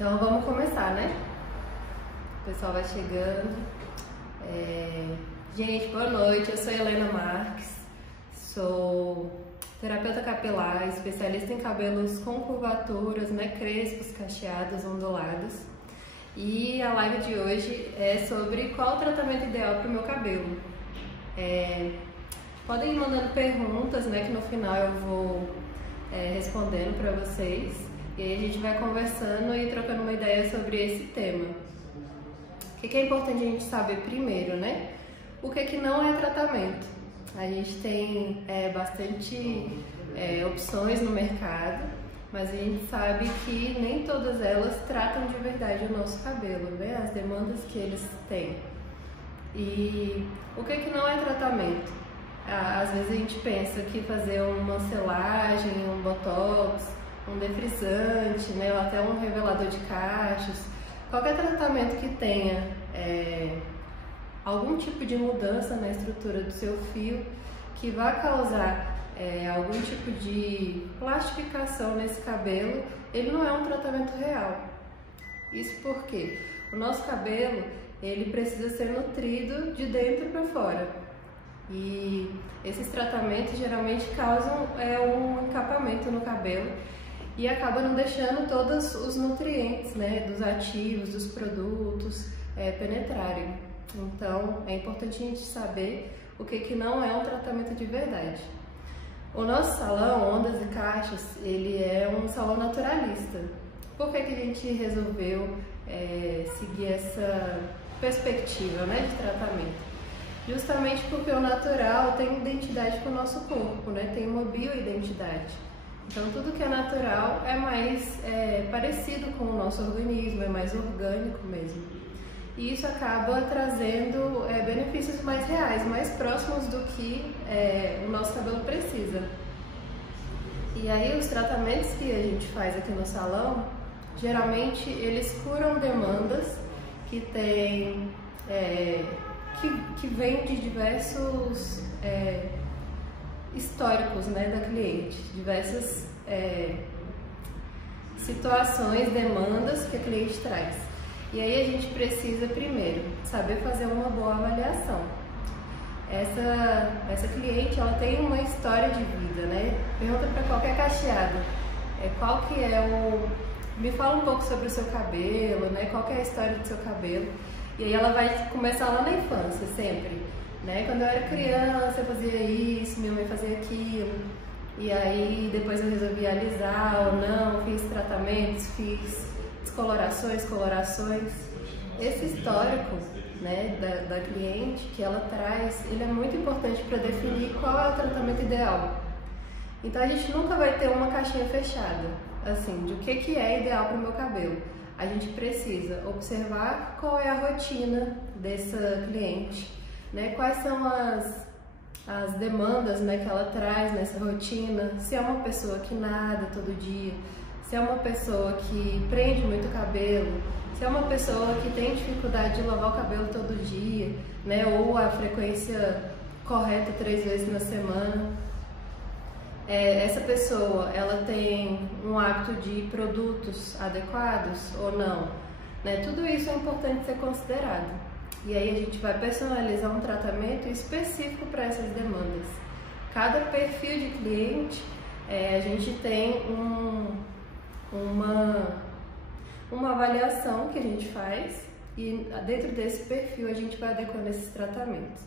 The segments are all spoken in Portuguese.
Então vamos começar, né? O pessoal vai chegando. Gente, boa noite. Eu sou Helena Marques, sou terapeuta capilar, especialista em cabelos com curvaturas, né? Crespos, cacheados, ondulados. E a live de hoje é sobre qual o tratamento ideal para o meu cabelo. Podem ir mandando perguntas, né? Que no final eu vou respondendo para vocês. E aí a gente vai conversando e trocando uma ideia sobre esse tema. O que é importante a gente saber primeiro, né? O que não é tratamento. A gente tem bastante opções no mercado, mas a gente sabe que nem todas elas tratam de verdade o nosso cabelo, né? As demandas que eles têm. E o que não é tratamento? Às vezes a gente pensa que fazer uma selagem, um botox, um defrisante, né, ou até um revelador de cachos, qualquer tratamento que tenha algum tipo de mudança na estrutura do seu fio, que vá causar algum tipo de plastificação nesse cabelo, ele não é um tratamento real. Isso porque o nosso cabelo, ele precisa ser nutrido de dentro para fora. E esses tratamentos geralmente causam um encapamento no cabelo e acaba não deixando todos os nutrientes, né, dos ativos, dos produtos penetrarem. Então é importante a gente saber o que não é um tratamento de verdade. O nosso salão, Ondas e Cachos, ele é um salão naturalista. Por que a gente resolveu seguir essa perspectiva, né, de tratamento? Justamente porque o natural tem identidade com o nosso corpo, né? Tem uma bioidentidade. Então tudo que é natural é mais parecido com o nosso organismo, é mais orgânico mesmo. E isso acaba trazendo benefícios mais reais, mais próximos do que o nosso cabelo precisa. E aí os tratamentos que a gente faz aqui no salão, geralmente eles curam demandas que tem que vem de diversos históricos, né, da cliente, diversas situações, demandas que a cliente traz. E aí a gente precisa primeiro saber fazer uma boa avaliação. Essa cliente, ela tem uma história de vida, né? Pergunta para qualquer cacheado, qual que me fala um pouco sobre o seu cabelo, né? Qual que é a história do seu cabelo? E aí ela vai começar lá na infância, sempre, né? Quando eu era criança, eu fazia isso, minha mãe fazia aquilo. E aí depois eu resolvi alisar ou não, fiz tratamentos, fiz descolorações, colorações. Esse histórico, né, da cliente que ela traz, ele é muito importante para definir qual é o tratamento ideal. Então a gente nunca vai ter uma caixinha fechada, assim, de o que é ideal para o meu cabelo. A gente precisa observar qual é a rotina dessa cliente, né? Quais são as demandas, né, que ela traz nessa rotina, se é uma pessoa que nada todo dia, se é uma pessoa que prende muito o cabelo, se é uma pessoa que tem dificuldade de lavar o cabelo todo dia, né, ou a frequência correta 3 vezes na semana. Essa pessoa, ela tem um hábito de produtos adequados ou não, né? Tudo isso é importante ser considerado. E aí a gente vai personalizar um tratamento específico para essas demandas. Cada perfil de cliente, a gente tem uma avaliação que a gente faz e dentro desse perfil a gente vai adequando esses tratamentos.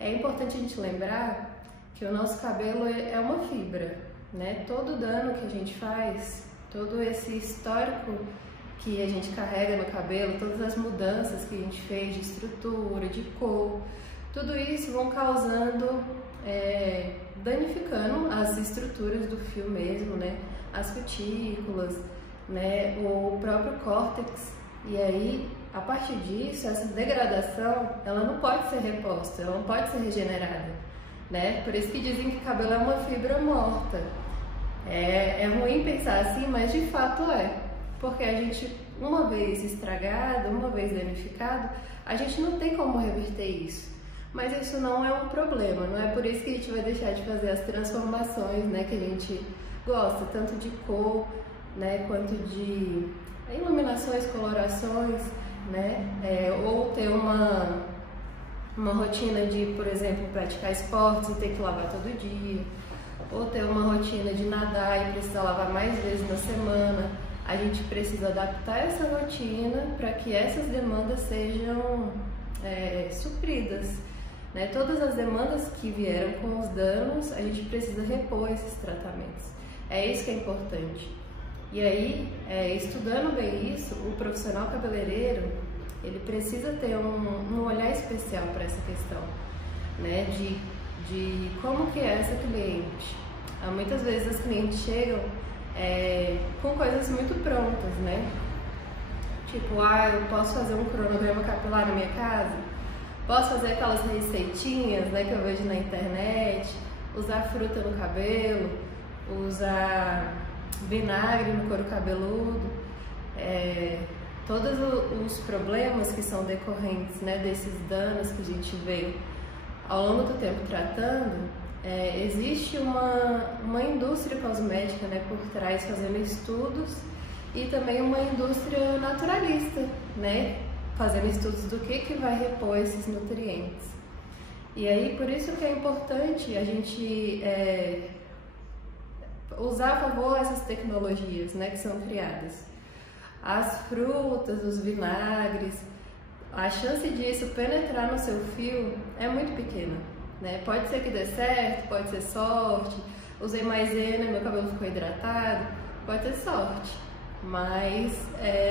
É importante a gente lembrar que o nosso cabelo é uma fibra, né? Todo dano que a gente faz, todo esse histórico que a gente carrega no cabelo, todas as mudanças que a gente fez de estrutura, de cor, tudo isso vão causando, danificando as estruturas do fio mesmo, né? As cutículas, né? O próprio córtex. E aí, a partir disso, essa degradação, ela não pode ser reposta, ela não pode ser regenerada. Né? Por isso que dizem que o cabelo é uma fibra morta. É ruim pensar assim, mas de fato é. Porque a gente, uma vez estragado, uma vez danificado, a gente não tem como reverter isso. Mas isso não é um problema, não é por isso que a gente vai deixar de fazer as transformações, né, que a gente gosta, tanto de cor, né, quanto de afinações, colorações, né? Ou ter uma rotina de, por exemplo, praticar esportes e ter que lavar todo dia, ou ter uma rotina de nadar e precisar lavar mais vezes na semana. A gente precisa adaptar essa rotina para que essas demandas sejam supridas, né? Todas as demandas que vieram com os danos, a gente precisa repor esses tratamentos. É isso que é importante. E aí, estudando bem isso, o profissional cabeleireiro, ele precisa ter um olhar especial para essa questão, né? De como que é essa cliente. Muitas vezes as clientes chegam com coisas muito prontas, né? Tipo, eu posso fazer um cronograma capilar na minha casa, posso fazer aquelas receitinhas, né, que eu vejo na internet, usar fruta no cabelo, usar vinagre no couro cabeludo, todos os problemas que são decorrentes, né, desses danos que a gente vê ao longo do tempo tratando, existe uma indústria cosmética, né, por trás fazendo estudos e também uma indústria naturalista, né, fazendo estudos do que vai repor esses nutrientes. E aí, por isso que é importante a gente usar a favor essas tecnologias, né, que são criadas. As frutas, os vinagres, a chance disso penetrar no seu fio é muito pequena, né? Pode ser que dê certo, pode ser sorte, usei maisena e meu cabelo ficou hidratado, pode ser sorte, mas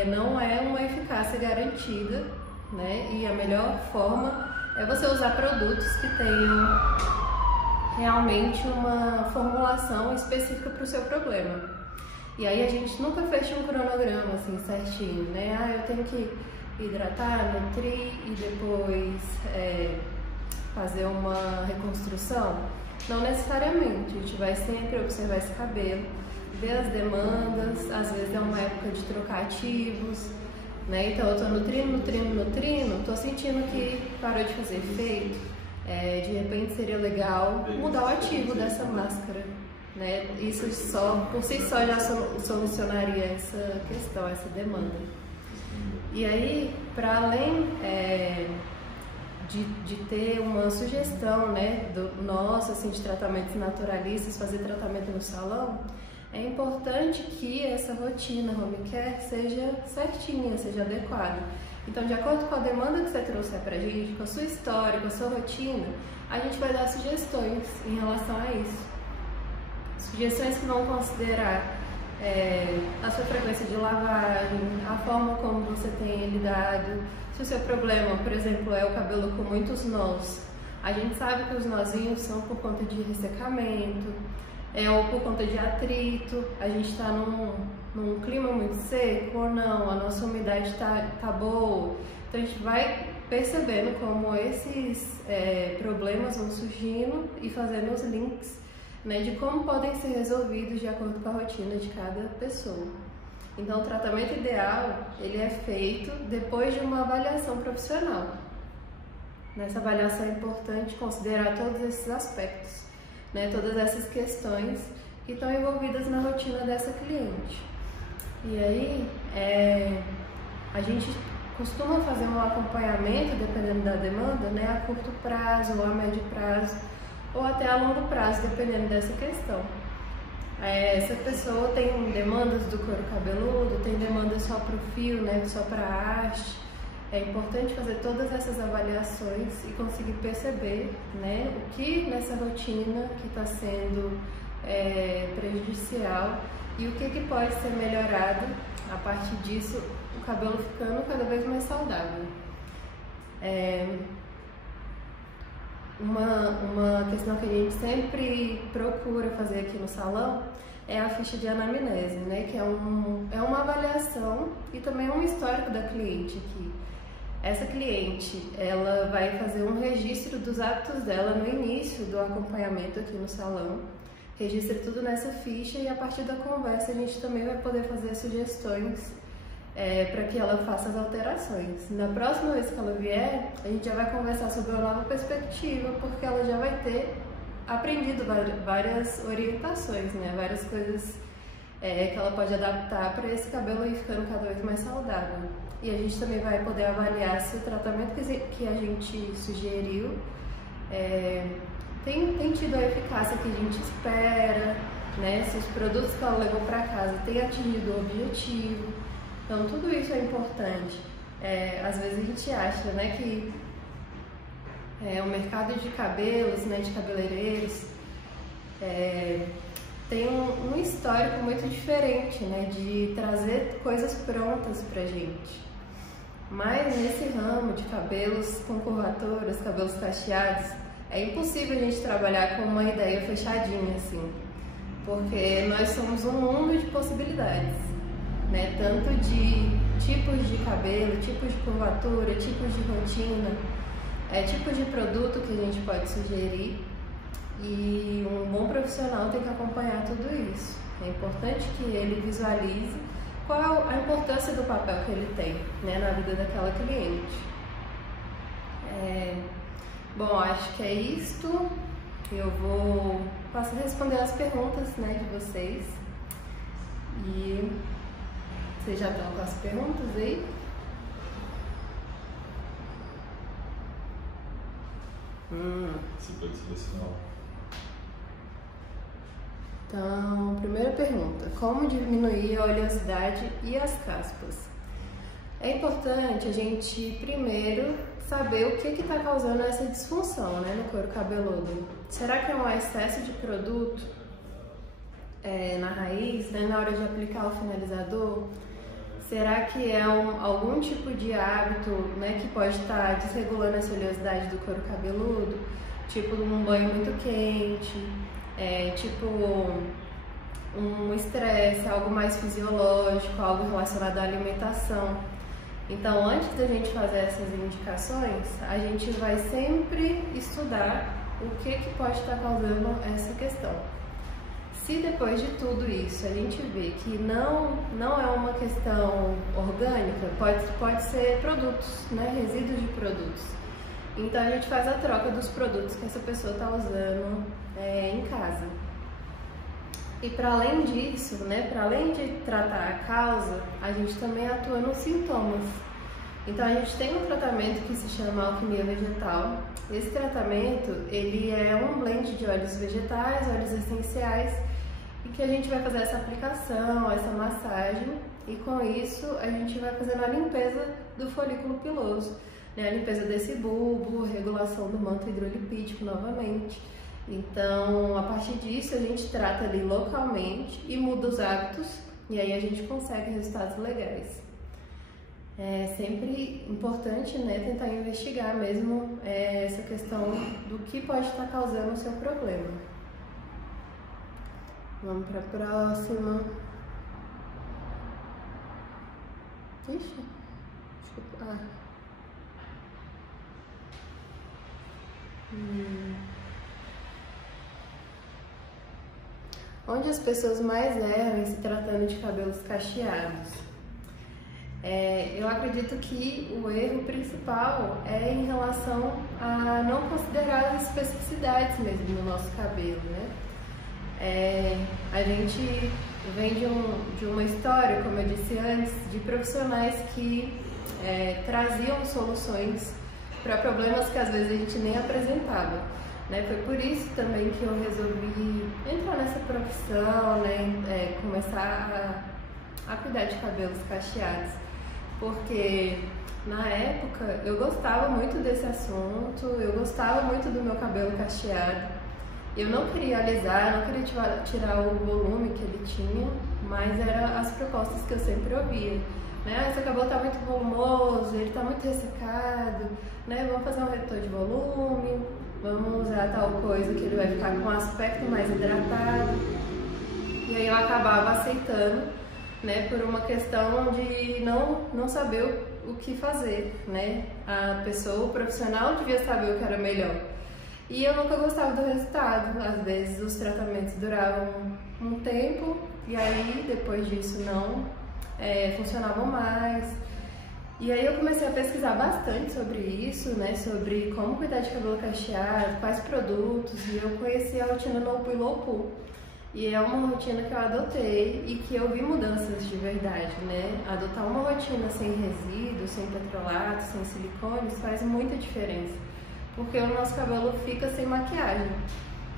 não é uma eficácia garantida, né? E a melhor forma é você usar produtos que tenham realmente uma formulação específica para o seu problema. E aí a gente nunca fecha um cronograma assim certinho, né? Eu tenho que hidratar, nutrir e depois fazer uma reconstrução. Não necessariamente, a gente vai sempre observar esse cabelo, ver as demandas, às vezes é uma época de trocar ativos, né? Então eu tô nutrindo, tô sentindo que parou de fazer efeito, de repente seria legal mudar o ativo dessa máscara, né? Isso por si só já solucionaria essa questão, essa demanda. E aí, para além de ter uma sugestão, né, assim, de tratamentos naturalistas, fazer tratamento no salão, é importante que essa rotina home care seja certinha, seja adequada. Então, de acordo com a demanda que você trouxer pra gente, com a sua história, com a sua rotina, a gente vai dar sugestões em relação a isso. Sugestões que vão considerar a sua frequência de lavagem, a forma como você tem lidado. Se o seu problema, por exemplo, é o cabelo com muitos nós, a gente sabe que os nozinhos são por conta de ressecamento, ou por conta de atrito, a gente está num clima muito seco ou não, a nossa umidade tá boa. Então a gente vai percebendo como esses problemas vão surgindo e fazendo os links, né, de como podem ser resolvidos de acordo com a rotina de cada pessoa. Então, o tratamento ideal, ele é feito depois de uma avaliação profissional. Nessa avaliação é importante considerar todos esses aspectos, né, todas essas questões que estão envolvidas na rotina dessa cliente. E aí, a gente costuma fazer um acompanhamento, dependendo da demanda, né, a curto prazo ou a médio prazo, ou até a longo prazo, dependendo dessa questão. Essa pessoa tem demandas do couro cabeludo, tem demandas só para o fio, né, só para a haste. É importante fazer todas essas avaliações e conseguir perceber, né, o que nessa rotina que está sendo prejudicial e o que pode ser melhorado a partir disso, o cabelo ficando cada vez mais saudável. Uma questão que a gente sempre procura fazer aqui no salão é a ficha de anamnese, né? Que é uma avaliação e também um histórico da cliente aqui. Essa cliente, ela vai fazer um registro dos hábitos dela no início do acompanhamento aqui no salão, registra tudo nessa ficha e a partir da conversa a gente também vai poder fazer sugestões para que ela faça as alterações. Na próxima vez que ela vier, a gente já vai conversar sobre uma nova perspectiva, porque ela já vai ter aprendido várias orientações, né? Várias coisas que ela pode adaptar para esse cabelo ir ficando cada vez mais saudável. E a gente também vai poder avaliar se o tratamento que a gente sugeriu tem tido a eficácia que a gente espera, né? Se os produtos que ela levou para casa têm atingido o objetivo. Então, tudo isso é importante. Às vezes a gente acha, né, que o mercado de cabelos, né, de cabeleireiros, tem um histórico muito diferente, né, de trazer coisas prontas pra gente. Mas nesse ramo de cabelos com curvaturas, cabelos cacheados, é impossível a gente trabalhar com uma ideia fechadinha assim, porque nós somos um mundo de possibilidades, né, tanto de tipos de cabelo, tipos de curvatura, tipos de rotina, tipos de produto que a gente pode sugerir. E um bom profissional tem que acompanhar tudo isso. É importante que ele visualize qual a importância do papel que ele tem, né, na vida daquela cliente. Bom, acho que é isto. Eu vou passar a responder as perguntas, né, de vocês. E vocês já estão com as perguntas aí? Você pode selecionar. Então, primeira pergunta: como diminuir a oleosidade e as caspas? É importante a gente primeiro saber o que está causando essa disfunção, né, no couro cabeludo. Será que é um excesso de produto na raiz, né, na hora de aplicar o finalizador? Será que é algum tipo de hábito, né, que pode estar desregulando essa oleosidade do couro cabeludo? Tipo um banho muito quente, tipo um estresse, algo mais fisiológico, algo relacionado à alimentação. Então, antes da gente fazer essas indicações, a gente vai sempre estudar o que pode estar causando essa questão. Se depois de tudo isso a gente vê que não é uma questão orgânica, pode ser produtos, né, resíduos de produtos. Então a gente faz a troca dos produtos que essa pessoa está usando em casa. E para além disso, né, para além de tratar a causa, a gente também atua nos sintomas. Então a gente tem um tratamento que se chama alquimia vegetal. Esse tratamento, ele é um blend de óleos vegetais, óleos essenciais, e que a gente vai fazer essa aplicação, essa massagem, e com isso a gente vai fazendo a limpeza do folículo piloso, né, a limpeza desse bulbo, regulação do manto hidrolipídico novamente. Então, a partir disso, a gente trata ali localmente e muda os hábitos, e aí a gente consegue resultados legais. É sempre importante, né, tentar investigar mesmo essa questão do que pode estar causando o seu problema. Vamos para a próxima. Ixi, desculpa. Onde as pessoas mais erram em se tratando de cabelos cacheados? Eu acredito que o erro principal é em relação a não considerar as especificidades mesmo do nosso cabelo, né? A gente vem de uma história, como eu disse antes, de profissionais que traziam soluções para problemas que às vezes a gente nem apresentava, né? Foi por isso também que eu resolvi entrar nessa profissão, né? Começar a cuidar de cabelos cacheados, porque na época eu gostava muito desse assunto, eu gostava muito do meu cabelo cacheado. Eu não queria alisar, não queria tirar o volume que ele tinha, mas eram as propostas que eu sempre ouvia, né? Seu cabelo está muito volumoso, ele está muito ressecado, né? Vamos fazer um redutor de volume, vamos usar tal coisa que ele vai ficar com um aspecto mais hidratado. E aí eu acabava aceitando, né? Por uma questão de não saber o que fazer, né? A pessoa, o profissional devia saber o que era melhor. E eu nunca gostava do resultado. Às vezes os tratamentos duravam um tempo e aí depois disso não funcionavam mais. E aí eu comecei a pesquisar bastante sobre isso, né? Sobre como cuidar de cabelo cacheado, quais produtos, e eu conheci a rotina No Poo e Low Poo. E é uma rotina que eu adotei e que eu vi mudanças de verdade, né? Adotar uma rotina sem resíduos, sem petrolato, sem silicones faz muita diferença, porque o nosso cabelo fica sem maquiagem.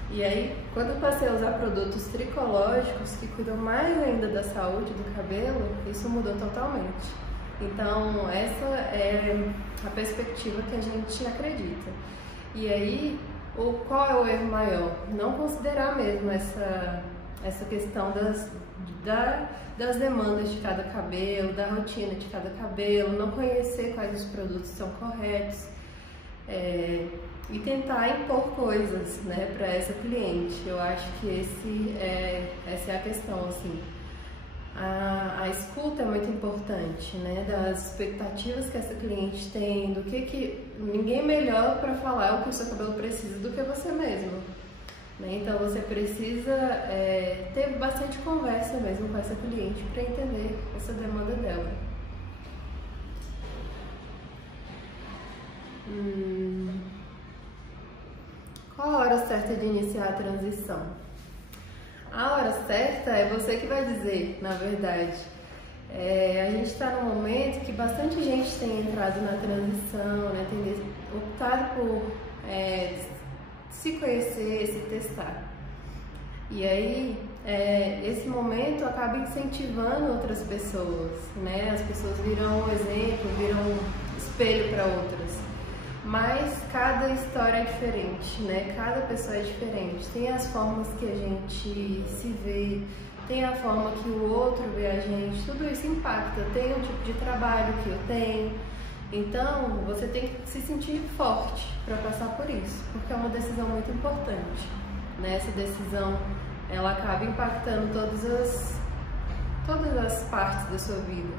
E aí, quando eu passei a usar produtos tricológicos que cuidam mais ainda da saúde do cabelo, isso mudou totalmente. Então, essa é a perspectiva que a gente acredita. E aí, qual é o erro maior? Não considerar mesmo essa questão das demandas de cada cabelo, da rotina de cada cabelo, não conhecer quais os produtos são corretos e tentar impor coisas, né, para essa cliente. Eu acho que essa é a questão, assim. A escuta é muito importante, né, das expectativas que essa cliente tem, do que ninguém melhor para falar o que o seu cabelo precisa do que você mesmo, né? Então você precisa ter bastante conversa mesmo com essa cliente para entender essa demanda dela. Qual a hora certa de iniciar a transição? A hora certa é você que vai dizer, na verdade. A gente está num momento que bastante gente tem entrado na transição, né, tem optado por se conhecer, se testar. E aí, esse momento acaba incentivando outras pessoas, né? As pessoas viram um exemplo, viram um espelho para outras. Mas cada história é diferente, né? Cada pessoa é diferente. Tem as formas que a gente se vê, tem a forma que o outro vê a gente, tudo isso impacta. Tem um tipo de trabalho que eu tenho. Então, você tem que se sentir forte para passar por isso, porque é uma decisão muito importante, né? Essa decisão, ela acaba impactando todas as partes da sua vida,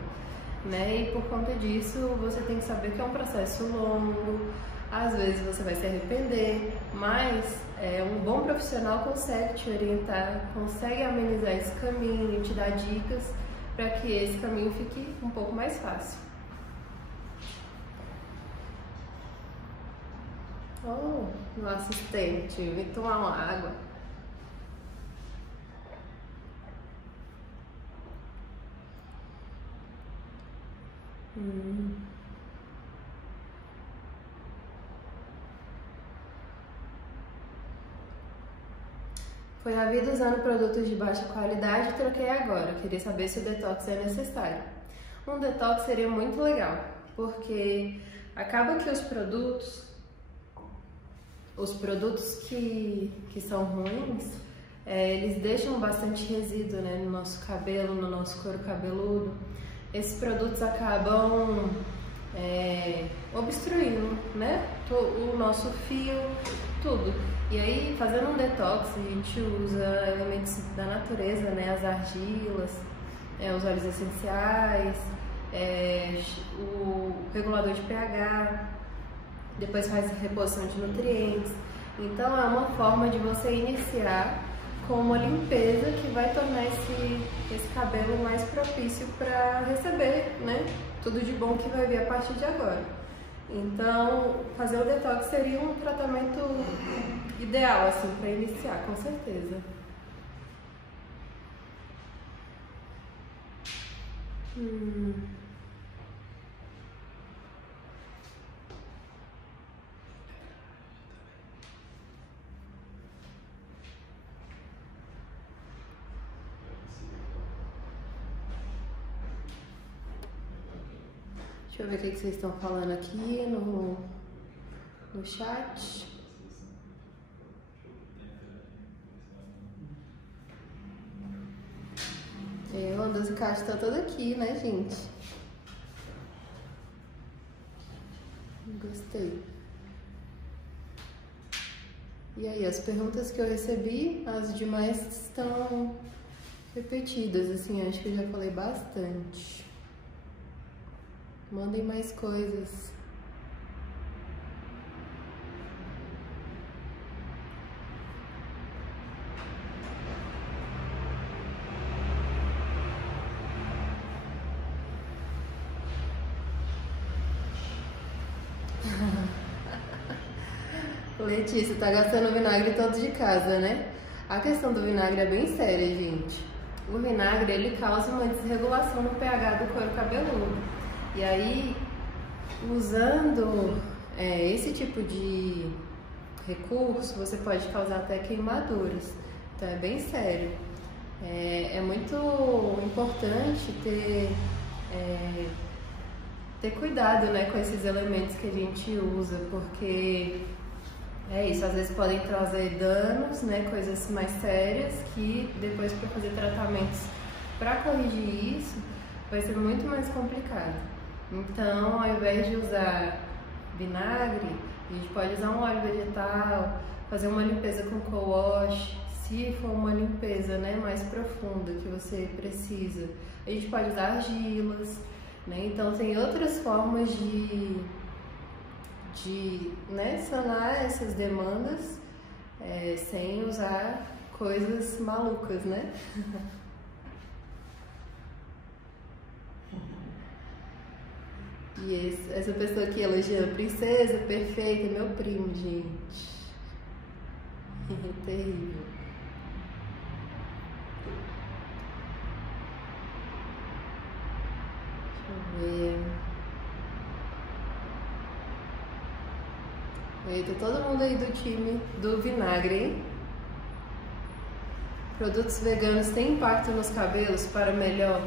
né? E por conta disso, você tem que saber que é um processo longo, às vezes você vai se arrepender, mas um bom profissional consegue te orientar, consegue amenizar esse caminho e te dar dicas para que esse caminho fique um pouco mais fácil. Oh, meu assistente, vem tomar uma água. Foi a vida usando produtos de baixa qualidade e troquei agora. Queria saber se o detox é necessário. Um detox seria muito legal, porque acaba que os produtos que são ruins, eles deixam bastante resíduo, né, no nosso cabelo, no nosso couro cabeludo. Esses produtos acabam obstruindo, né, o nosso fio, tudo. E aí, fazendo um detox, a gente usa elementos da natureza, né, as argilas, os óleos essenciais, o regulador de pH, depois faz reposição de nutrientes. Então é uma forma de você iniciar com uma limpeza que vai tornar esse cabelo mais propício para receber, né, tudo de bom que vai vir a partir de agora. Então, fazer o detox seria um tratamento ideal, assim, para iniciar, com certeza. Deixa eu ver o que vocês estão falando aqui no chat. O Anderson Castro tá todo aqui, né, gente? Gostei. E aí, as perguntas que eu recebi, as demais estão repetidas, assim, acho que eu já falei bastante. Mandem mais coisas. Letícia, tá gastando vinagre todo de casa, né? A questão do vinagre é bem séria, gente. O vinagre, ele causa uma desregulação no pH do couro cabeludo. E aí, usando esse tipo de recurso, você pode causar até queimaduras. Então é bem sério. É muito importante ter cuidado, né, com esses elementos que a gente usa, porque é isso, às vezes podem trazer danos, né, coisas mais sérias que depois para fazer tratamentos para corrigir isso vai ser muito mais complicado. Então, ao invés de usar vinagre, a gente pode usar um óleo vegetal, fazer uma limpeza com co-wash, se for uma limpeza, né, mais profunda que você precisa. A gente pode usar argilas, né, então tem outras formas de né, sanar essas demandas sem usar coisas malucas, né? E essa pessoa aqui elogiando princesa, perfeita, meu primo, gente. Terrível. Deixa eu ver. Eita, todo mundo aí do time do vinagre, hein? Produtos veganos têm impacto nos cabelos para melhor?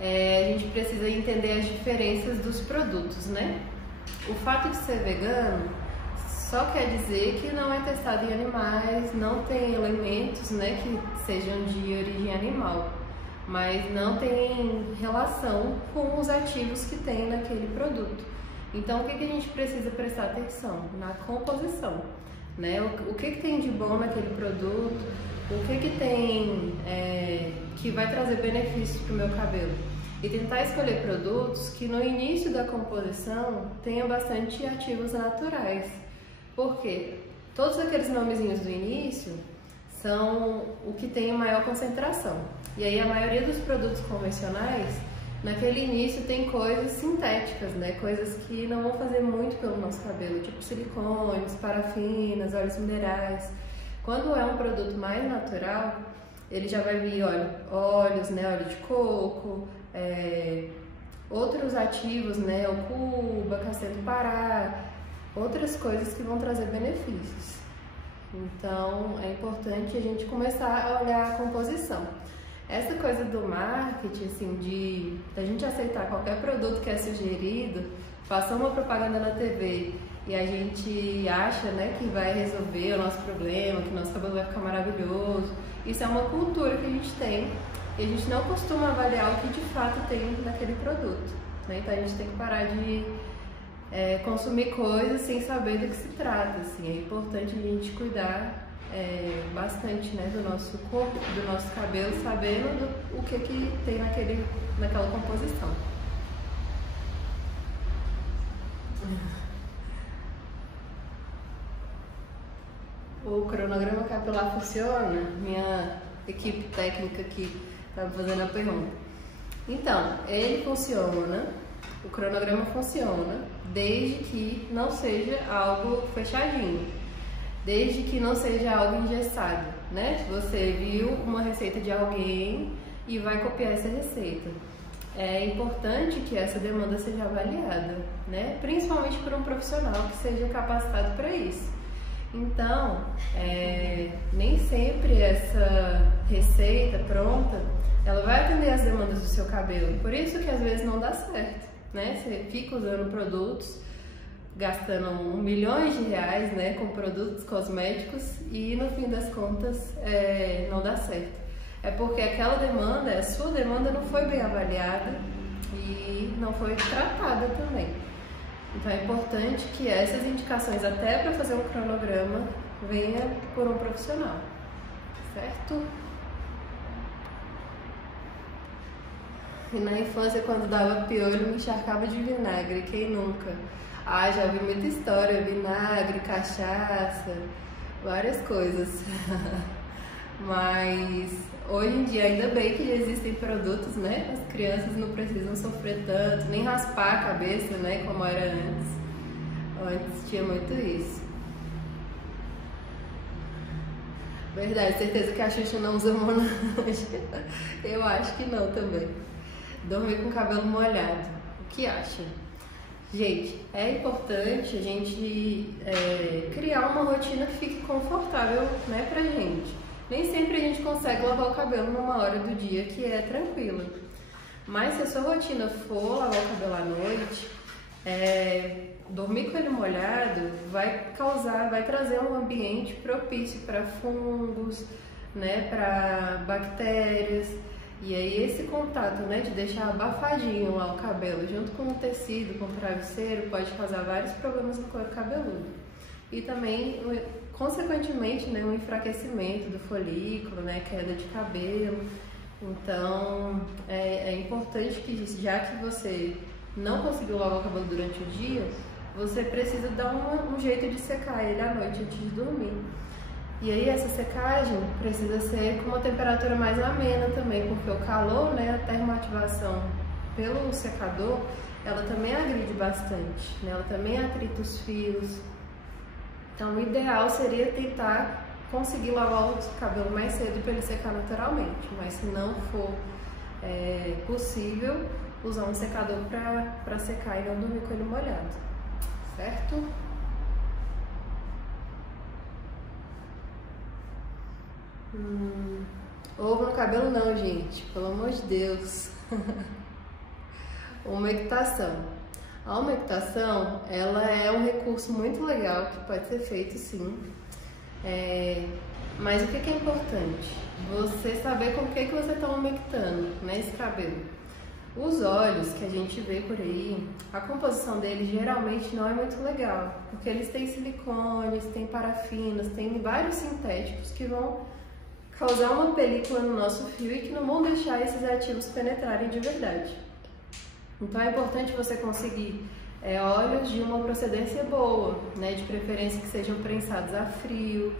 A gente precisa entender as diferenças dos produtos, né? O fato de ser vegano só quer dizer que não é testado em animais, não tem elementos, né, que sejam de origem animal, mas não tem relação com os ativos que tem naquele produto. Então, o que a gente precisa prestar atenção? Na composição, né? O que tem de bom naquele produto, o que tem que vai trazer benefícios para o meu cabelo. E tentar escolher produtos que no início da composição tenham bastante ativos naturais. Porque todos aqueles nomezinhos do início são o que tem maior concentração. E aí a maioria dos produtos convencionais, naquele início tem coisas sintéticas, né? Coisas que não vão fazer muito pelo nosso cabelo, tipo silicones, parafinas, óleos minerais. Quando é um produto mais natural, ele já vai vir óleos, né? Óleo de coco, outros ativos, né? O cuba, castanho pará, outras coisas que vão trazer benefícios. Então é importante a gente começar a olhar a composição. Essa coisa do marketing, assim, da gente aceitar qualquer produto que é sugerido, passar uma propaganda na TV e a gente acha, né, que vai resolver o nosso problema, que o nosso cabelo vai ficar maravilhoso. Isso é uma cultura que a gente tem e a gente não costuma avaliar o que de fato tem naquele produto, né? Então a gente tem que parar de consumir coisas sem saber do que se trata, assim. É importante a gente cuidar bastante, né, do nosso corpo, do nosso cabelo, sabendo o que tem naquela composição. O cronograma capilar funciona? Minha equipe técnica aqui estava fazendo a pergunta. Então, ele funciona, o cronograma funciona, desde que não seja algo fechadinho. Desde que não seja algo engessado, né? Você viu uma receita de alguém e vai copiar essa receita. É importante que essa demanda seja avaliada, né? Principalmente por um profissional que seja capacitado para isso. Então, nem sempre essa receita pronta, ela vai atender às demandas do seu cabelo. Por isso que às vezes não dá certo, né? Você fica usando produtos, gastando milhões de reais, né, com produtos cosméticos e no fim das contas não dá certo. É porque aquela demanda, a sua demanda não foi bem avaliada e não foi tratada também. Então é importante que essas indicações, até para fazer um cronograma, venha por um profissional, certo? E na infância, quando dava piolho, me encharcava de vinagre, quem nunca? Ah, já vi muita história, vinagre, cachaça, várias coisas. Mas hoje em dia, ainda bem que existem produtos, né? As crianças não precisam sofrer tanto, nem raspar a cabeça, né? Como era antes. Antes tinha muito isso. Verdade, certeza que a Xuxa não usa Monange. Eu acho que não também. Dormir com o cabelo molhado. O que acha? Gente, é importante a gente criar uma rotina que fique confortável, né, pra gente. Nem sempre a gente consegue lavar o cabelo numa hora do dia que é tranquila. Mas se a sua rotina for lavar o cabelo à noite, dormir com ele molhado vai trazer um ambiente propício para fungos, né, para bactérias. E aí esse contato, né, de deixar abafadinho lá o cabelo junto com o tecido, com o travesseiro, pode causar vários problemas no couro cabeludo. E também, consequentemente, né, um enfraquecimento do folículo, né, queda de cabelo. Então, é importante que, já que você não conseguiu lavar o cabelo durante o dia, você precisa dar um jeito de secar ele à noite antes de dormir. E aí essa secagem precisa ser com uma temperatura mais amena também, porque o calor, né, a termoativação pelo secador, ela também agride bastante, né, ela também atrita os fios. Então o ideal seria tentar conseguir lavar o cabelo mais cedo para ele secar naturalmente, mas se não for possível, usar um secador para secar e não dormir com ele molhado, certo? Ovo no cabelo não, gente, pelo amor de Deus. Umectação. A umectação, ela é um recurso muito legal que pode ser feito sim. Mas o que é importante? Você saber com o que você está umectando, né, esse cabelo. Os óleos que a gente vê por aí, a composição deles geralmente não é muito legal, porque eles têm silicones, têm parafinas, têm vários sintéticos que vão causar uma película no nosso fio e que não vão deixar esses ativos penetrarem de verdade. Então é importante você conseguir óleos de uma procedência boa, né, de preferência que sejam prensados a frio,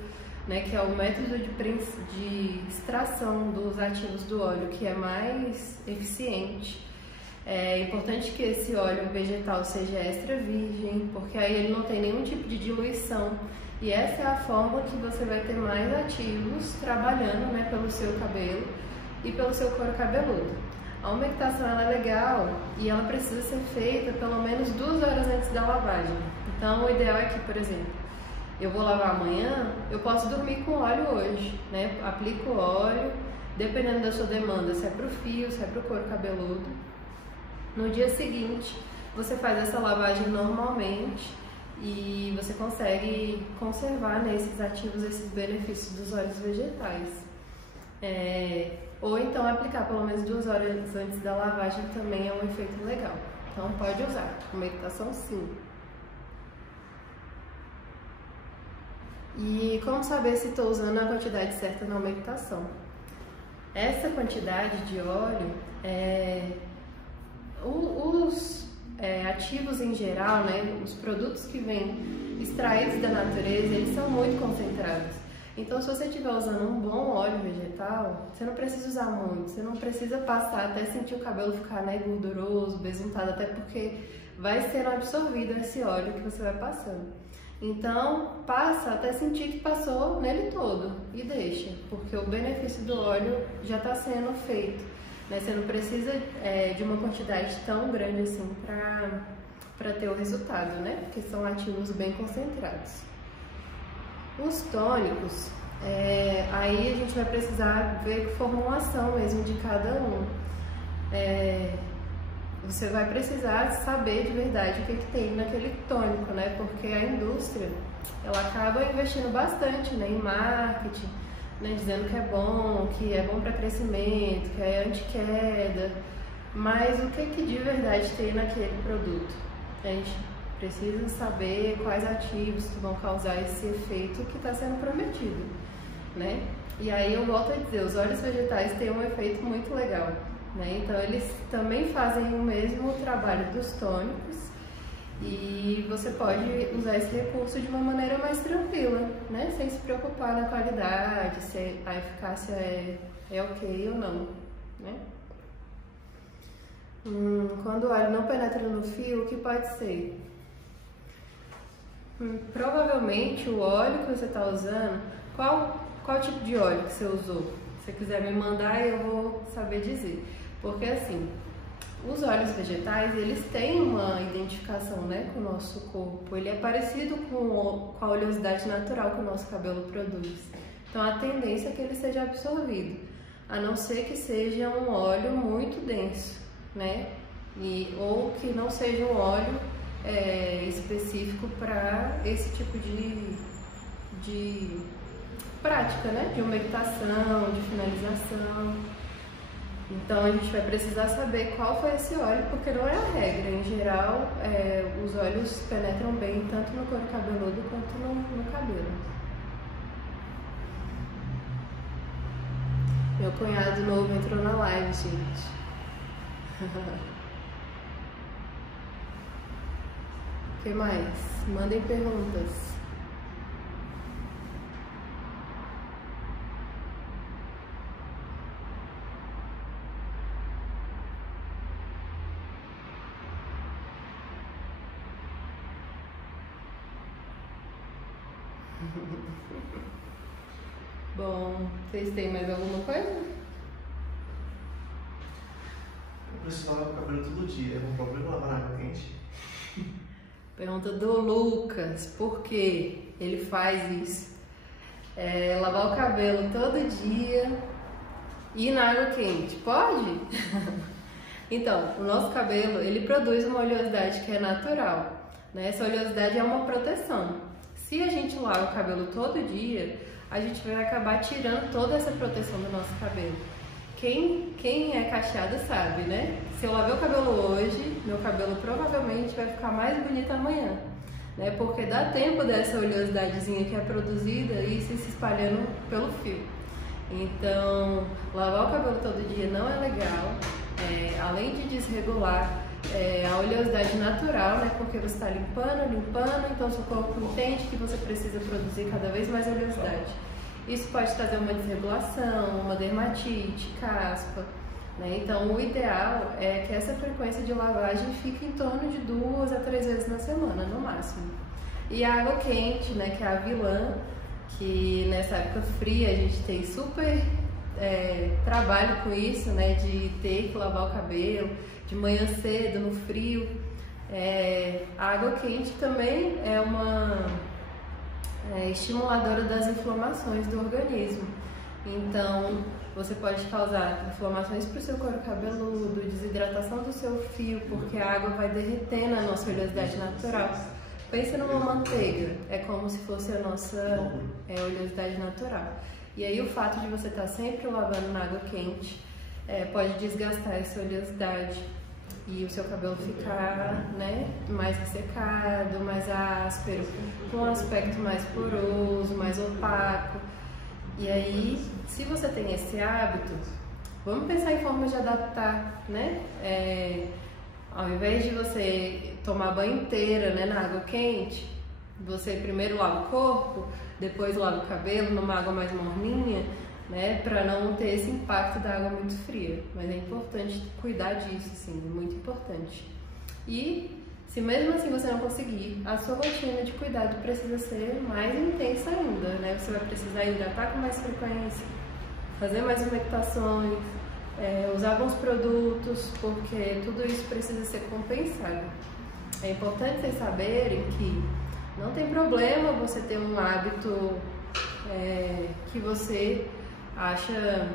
né, que é o método de extração dos ativos do óleo que é mais eficiente. É importante que esse óleo vegetal seja extra virgem, porque aí ele não tem nenhum tipo de diluição. E essa é a forma que você vai ter mais ativos trabalhando, né, pelo seu cabelo e pelo seu couro cabeludo. A umectação ela é legal e ela precisa ser feita pelo menos 2 horas antes da lavagem. Então o ideal é que, por exemplo, eu vou lavar amanhã, eu posso dormir com óleo hoje, né? Aplico o óleo, dependendo da sua demanda, se é para o fio, se é para o couro cabeludo. No dia seguinte, você faz essa lavagem normalmente e você consegue conservar, né, esses ativos, esses benefícios dos óleos vegetais. Ou então aplicar pelo menos 2 horas antes da lavagem também é um efeito legal. Então pode usar, umectação sim. E como saber se estou usando a quantidade certa na umectação? Essa quantidade de óleo, os ativos em geral, né, os produtos que vêm extraídos da natureza, eles são muito concentrados. Então, se você estiver usando um bom óleo vegetal, você não precisa usar muito, você não precisa passar até sentir o cabelo ficar, né, gorduroso, besuntado, até porque vai ser absorvido esse óleo que você vai passando. Então, passa até sentir que passou nele todo e deixa, porque o benefício do óleo já está sendo feito, né? Você não precisa de uma quantidade tão grande assim para ter o resultado, né? Porque são ativos bem concentrados. Os tônicos, aí a gente vai precisar ver formulação mesmo de cada um. Você vai precisar saber de verdade o que tem naquele tônico, né? Porque a indústria, ela acaba investindo bastante, né, em marketing, né, dizendo que é bom para crescimento, que é anti-queda. Mas o que de verdade tem naquele produto? A gente precisa saber quais ativos que vão causar esse efeito que está sendo prometido, né? E aí eu volto a dizer, os óleos vegetais têm um efeito muito legal, né? Então eles também fazem o mesmo trabalho dos tônicos e você pode usar esse recurso de uma maneira mais tranquila, né? Sem se preocupar na qualidade, se a eficácia é ok ou não, né? Quando o óleo não penetra no fio, o que pode ser? Provavelmente o óleo que você está usando, qual qual tipo de óleo que você usou. Se você quiser me mandar, eu vou saber dizer. Porque assim, os óleos vegetais, eles têm uma identificação, né, com o nosso corpo. Ele é parecido com a oleosidade natural que o nosso cabelo produz. Então a tendência é que ele seja absorvido, a não ser que seja um óleo muito denso, né? Ou que não seja um óleo específico para esse tipo de prática, né? De umectação, de finalização. Então a gente vai precisar saber qual foi esse óleo, porque não é a regra. Em geral, os óleos penetram bem tanto no couro cabeludo quanto no cabelo. Meu cunhado novo entrou na live, gente. O que mais? Mandem perguntas. Bom, vocês têm mais alguma coisa? Eu preciso lavar o cabelo todo dia, é um problema lavar água quente? Pergunta do Lucas, por que ele faz isso? Lavar o cabelo todo dia e na água quente, pode? Então, o nosso cabelo, ele produz uma oleosidade que é natural, né? Essa oleosidade é uma proteção. Se a gente lava o cabelo todo dia, a gente vai acabar tirando toda essa proteção do nosso cabelo. Quem é cacheado sabe, né? Se eu lavei o cabelo hoje, meu cabelo provavelmente vai ficar mais bonito amanhã, né? Porque dá tempo dessa oleosidadezinha que é produzida e se espalhando pelo fio. Então, lavar o cabelo todo dia não é legal, além de desregular a oleosidade natural, né? Porque você está limpando, então seu corpo entende que você precisa produzir cada vez mais oleosidade. Isso pode trazer uma desregulação, uma dermatite, caspa, né? Então o ideal é que essa frequência de lavagem fique em torno de 2 a 3 vezes na semana, no máximo. E a água quente, né? Que é a vilã, que nessa época fria a gente tem super trabalho com isso, né? De ter que lavar o cabelo de manhã cedo, no frio. A água quente também é uma estimuladora das inflamações do organismo. Então, você pode causar inflamações para o seu couro cabeludo, desidratação do seu fio, porque a água vai derretendo a nossa oleosidade natural. Pensa numa manteiga, é como se fosse a nossa oleosidade natural. E aí o fato de você estar sempre lavando na água quente pode desgastar essa oleosidade e o seu cabelo ficar, né, mais ressecado, mais áspero, com um aspecto mais poroso, mais opaco. E aí, se você tem esse hábito, vamos pensar em formas de adaptar, né? Ao invés de você tomar banho inteira, né, na água quente, você primeiro lava o corpo, depois lava o cabelo numa água mais morninha, né, para não ter esse impacto da água muito fria. Mas é importante cuidar disso, sim, é muito importante. E se mesmo assim você não conseguir, a sua rotina de cuidado precisa ser mais intensa ainda, né? Você vai precisar hidratar com mais frequência, fazer mais umectações, usar bons produtos, porque tudo isso precisa ser compensado. É importante vocês saberem que não tem problema você ter um hábito que você acha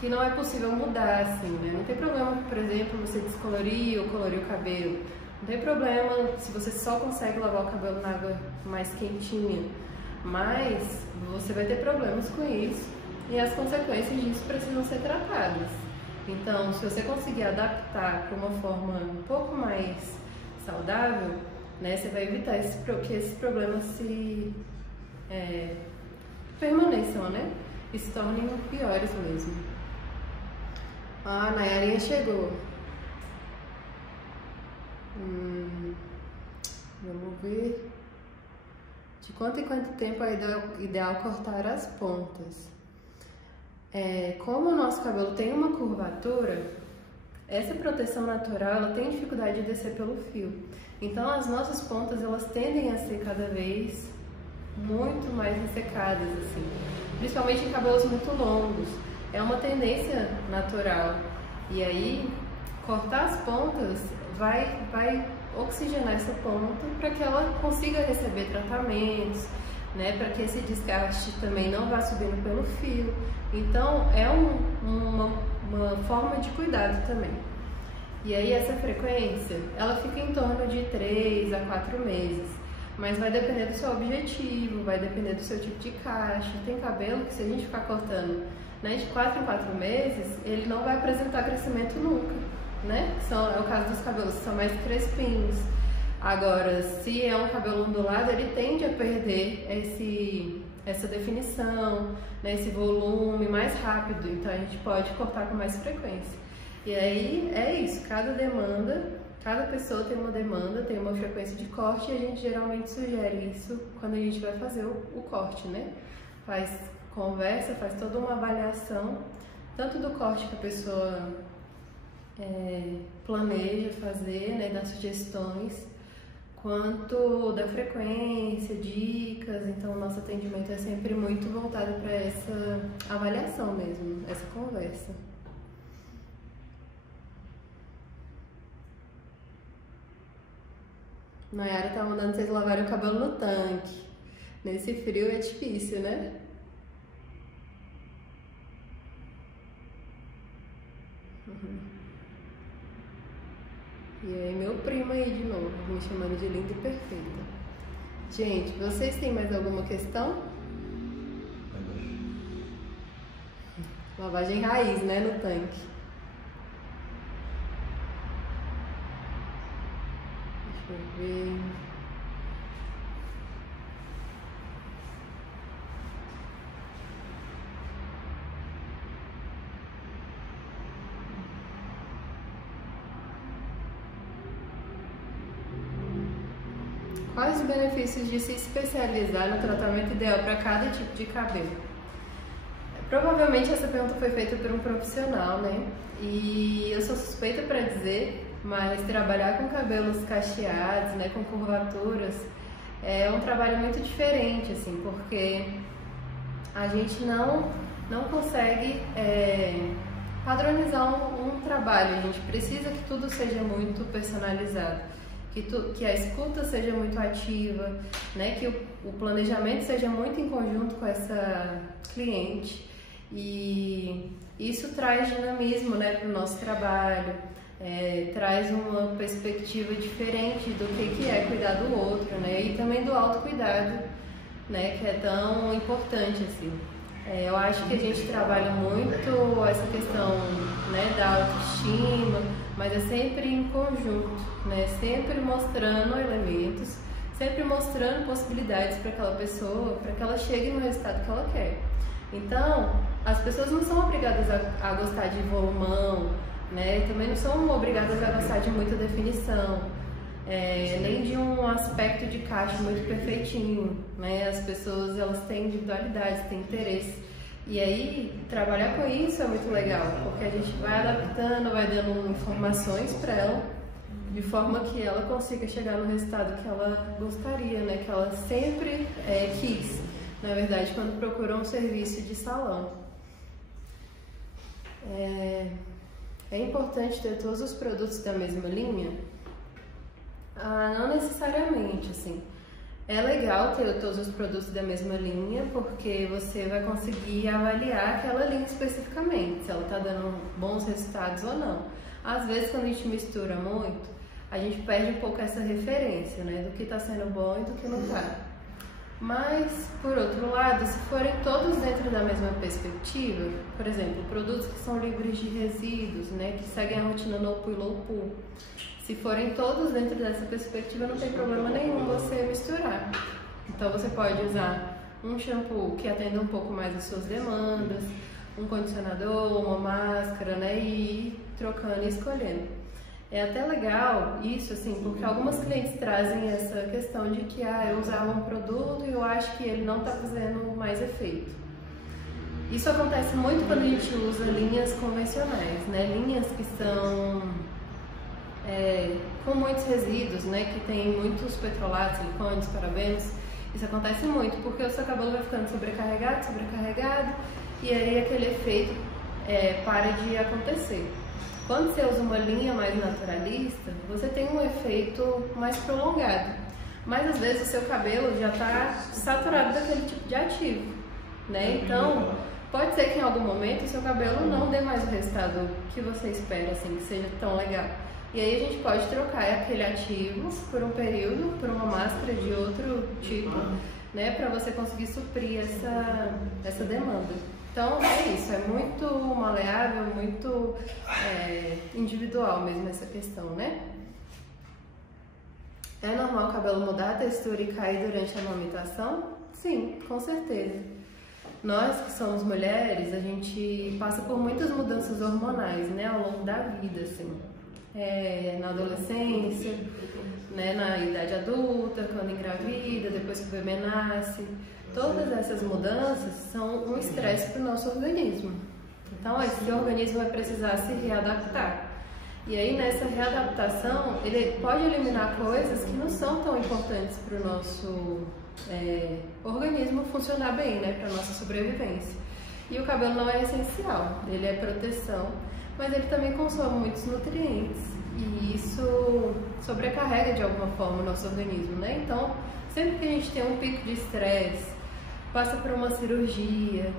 que não é possível mudar, assim, né? Não tem problema, por exemplo, você descolorir ou colorir o cabelo. Não tem problema se você só consegue lavar o cabelo na água mais quentinha. Mas você vai ter problemas com isso e as consequências disso precisam ser tratadas. Então, se você conseguir adaptar para uma forma um pouco mais saudável, né, você vai evitar que esses problemas permaneçam, né? E se tornem piores mesmo. Ah, a Nayarinha chegou. Vamos ver. De quanto em quanto tempo é ideal cortar as pontas? Como o nosso cabelo tem uma curvatura, essa proteção natural ela tem dificuldade de descer pelo fio. Então as nossas pontas elas tendem a ser cada vez muito mais ressecadas, assim, principalmente em cabelos muito longos. É uma tendência natural. E aí, cortar as pontas vai oxigenar essa ponta para que ela consiga receber tratamentos, né, para que esse desgaste também não vá subindo pelo fio. Então, é uma forma de cuidado também. E aí, essa frequência, ela fica em torno de 3 a 4 meses. Mas vai depender do seu objetivo, vai depender do seu tipo de caixa. Tem cabelo que, se a gente ficar cortando, né, de 4 em 4 meses, ele não vai apresentar crescimento nunca, né? É o caso dos cabelos que são mais crespinhos. Agora, se é um cabelo ondulado, ele tende a perder essa definição, né, esse volume mais rápido. Então, a gente pode cortar com mais frequência. E aí, é isso. Cada pessoa tem uma demanda, tem uma frequência de corte, e a gente geralmente sugere isso quando a gente vai fazer o corte, né? Conversa, faz toda uma avaliação, tanto do corte que a pessoa planeja fazer, né, das sugestões, quanto da frequência, dicas. Então, o nosso atendimento é sempre muito voltado para essa avaliação mesmo, essa conversa. Nayara tá mandando vocês lavarem o cabelo no tanque. Nesse frio é difícil, né? E aí, meu primo aí de novo, me chamando de linda e perfeita. Gente, vocês têm mais alguma questão? Lavagem raiz, né, no tanque. Deixa eu ver. Quais os benefícios de se especializar no tratamento ideal para cada tipo de cabelo? Provavelmente essa pergunta foi feita por um profissional, né? E eu sou suspeita para dizer, mas trabalhar com cabelos cacheados, né, com curvaturas, é um trabalho muito diferente, assim, porque a gente não consegue padronizar um trabalho. A gente precisa que tudo seja muito personalizado. Que a escuta seja muito ativa, né? Que o planejamento seja muito em conjunto com essa cliente, e isso traz dinamismo, né, para o nosso trabalho, traz uma perspectiva diferente do que é cuidar do outro, né? E também do autocuidado, né, que é tão importante, assim. Eu acho que a gente trabalha muito essa questão, né, da autoestima, mas é sempre em conjunto, né? Sempre mostrando elementos, sempre mostrando possibilidades para aquela pessoa, para que ela chegue no resultado que ela quer. Então, as pessoas não são obrigadas a gostar de volumão, né? Também não são obrigadas a gostar de muita definição, nem de um aspecto de caixa muito perfeitinho, né? As pessoas, elas têm individualidades, têm interesse. E aí, trabalhar com isso é muito legal, porque a gente vai adaptando, vai dando informações para ela, de forma que ela consiga chegar no resultado que ela gostaria, né? Que ela sempre quis, na verdade, quando procurou um serviço de salão. É importante ter todos os produtos da mesma linha? Não necessariamente, assim. É legal ter todos os produtos da mesma linha, porque você vai conseguir avaliar aquela linha especificamente, se ela está dando bons resultados ou não. Às vezes, quando a gente mistura muito, a gente perde um pouco essa referência, né, do que está sendo bom e do que não está. Mas, por outro lado, se forem todos dentro da mesma perspectiva, por exemplo, produtos que são livres de resíduos, né, que seguem a rotina no pull e low pull, se forem todos dentro dessa perspectiva, não tem problema nenhum você misturar. Então, você pode usar um shampoo que atenda um pouco mais às suas demandas, um condicionador, uma máscara, né, e ir trocando e escolhendo. É até legal isso, assim, porque algumas clientes trazem essa questão de que eu usava um produto e eu acho que ele não está fazendo mais efeito. Isso acontece muito quando a gente usa linhas convencionais, né, linhas que são com muitos resíduos, né, que tem muitos petrolatos, silicones, parabenos. Isso acontece muito porque o seu cabelo vai ficando sobrecarregado, e aí aquele efeito para de acontecer. Quando você usa uma linha mais naturalista, você tem um efeito mais prolongado, mas às vezes o seu cabelo já está saturado daquele tipo de ativo, né? Então, pode ser que em algum momento o seu cabelo não dê mais o resultado que você espera, assim, que seja tão legal. E aí a gente pode trocar aquele ativo por um período, por uma máscara de outro tipo, né, para você conseguir suprir essa demanda. Então é isso, é muito maleável, muito individual mesmo essa questão, né? É normal o cabelo mudar a textura e cair durante a amamentação? Sim, com certeza. Nós que somos mulheres, a gente passa por muitas mudanças hormonais, né, ao longo da vida, assim. Na adolescência, né, na idade adulta, quando engravida, depois que o bebê nasce. Todas essas mudanças são um estresse para o nosso organismo. Então, esse organismo vai precisar se readaptar. E aí, nessa readaptação, ele pode eliminar coisas que não são tão importantes para o nosso organismo funcionar bem, né, para a nossa sobrevivência. E o cabelo não é essencial, ele é proteção, mas ele também consome muitos nutrientes e isso sobrecarrega de alguma forma o nosso organismo, né? Então, sempre que a gente tem um pico de estresse, passa por uma cirurgia,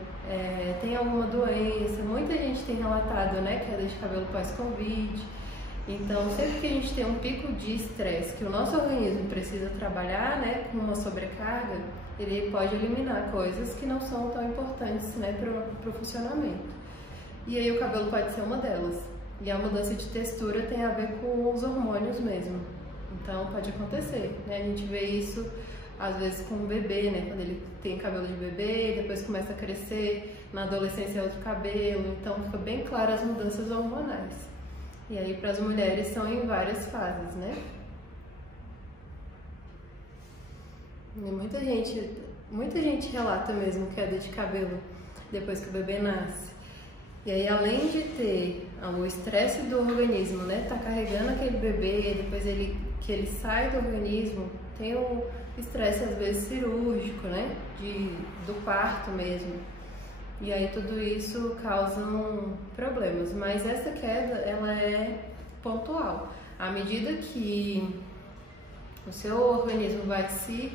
tem alguma doença, muita gente tem relatado, né, queda de cabelo pós-Covid. Então, sempre que a gente tem um pico de estresse que o nosso organismo precisa trabalhar, né, com uma sobrecarga, ele pode eliminar coisas que não são tão importantes, né, para o funcionamento. E aí o cabelo pode ser uma delas. E a mudança de textura tem a ver com os hormônios mesmo. Então pode acontecer, né? A gente vê isso às vezes com o bebê, né? Quando ele tem cabelo de bebê, depois começa a crescer, na adolescência é outro cabelo. Então fica bem claro as mudanças hormonais. E aí para as mulheres são em várias fases, né? E muita gente relata mesmo queda de cabelo depois que o bebê nasce. E aí, além de ter o estresse do organismo, né, tá carregando aquele bebê, depois que ele sai do organismo, tem o estresse às vezes cirúrgico, né, do parto mesmo. E aí tudo isso causa problemas, mas essa queda, ela é pontual. À medida que o seu organismo vai se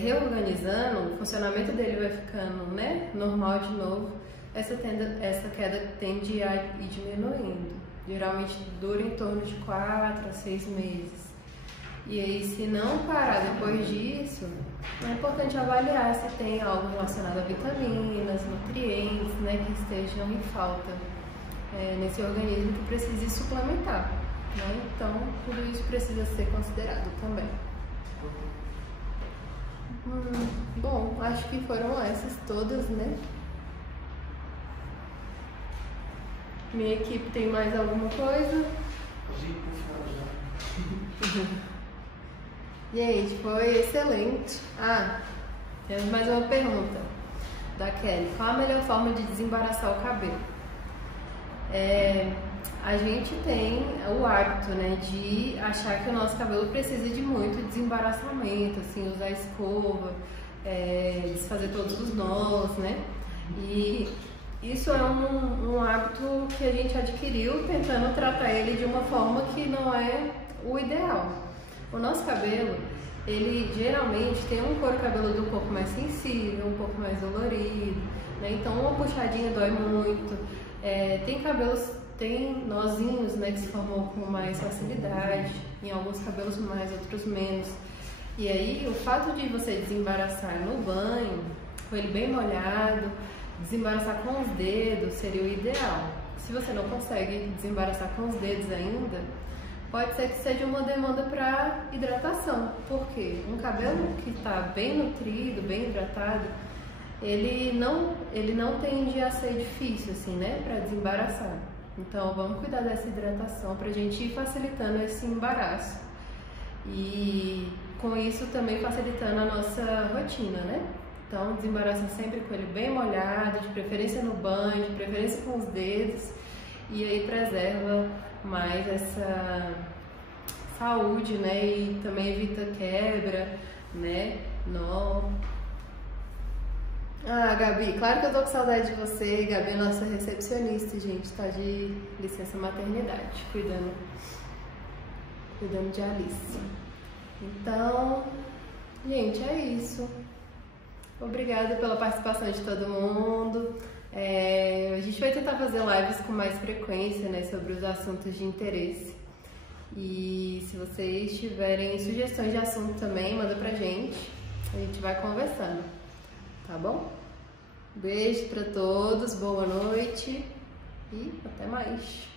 reorganizando, o funcionamento dele vai ficando, né, normal de novo, essa queda tende a ir diminuindo. Geralmente dura em torno de 4 a 6 meses. E aí, se não parar depois disso, é importante avaliar se tem algo relacionado a vitaminas, nutrientes, né, que estejam em falta nesse organismo que precise suplementar, né? Então, tudo isso precisa ser considerado também. Bom, acho que foram essas todas, né? Minha equipe tem mais alguma coisa? Gente, foi excelente. Temos mais uma pergunta da Kelly. Qual a melhor forma de desembaraçar o cabelo? A gente tem o hábito, né, de achar que o nosso cabelo precisa de muito desembaraçamento, assim, usar escova, desfazer todos os nós, né? E isso é um hábito que a gente adquiriu tentando tratar ele de uma forma que não é o ideal. O nosso cabelo, ele geralmente tem um couro cabeludo um pouco mais sensível, um pouco mais dolorido, né? Então uma puxadinha dói muito. Tem nozinhos, né, que se formam com mais facilidade, em alguns cabelos mais, outros menos. E aí o fato de você desembaraçar no banho, com ele bem molhado, desembaraçar com os dedos seria o ideal. Se você não consegue desembaraçar com os dedos ainda, pode ser que seja uma demanda para hidratação, porque um cabelo que está bem nutrido, bem hidratado, ele não tende a ser difícil, assim, né, para desembaraçar. Então vamos cuidar dessa hidratação para a gente ir facilitando esse embaraço e com isso também facilitando a nossa rotina, né? Então desembaraça sempre com ele bem molhado, de preferência no banho, de preferência com os dedos, e aí preserva mais essa saúde, né? E também evita quebra, né? Não. Ah, Gabi, claro que eu tô com saudade de você. Gabi é nossa recepcionista, gente, tá de licença maternidade, cuidando de Alice. Então, gente, é isso. Obrigada pela participação de todo mundo. A gente vai tentar fazer lives com mais frequência, né, sobre os assuntos de interesse. E se vocês tiverem sugestões de assunto também, manda pra gente. A gente vai conversando, tá bom? Beijo pra todos, boa noite e até mais.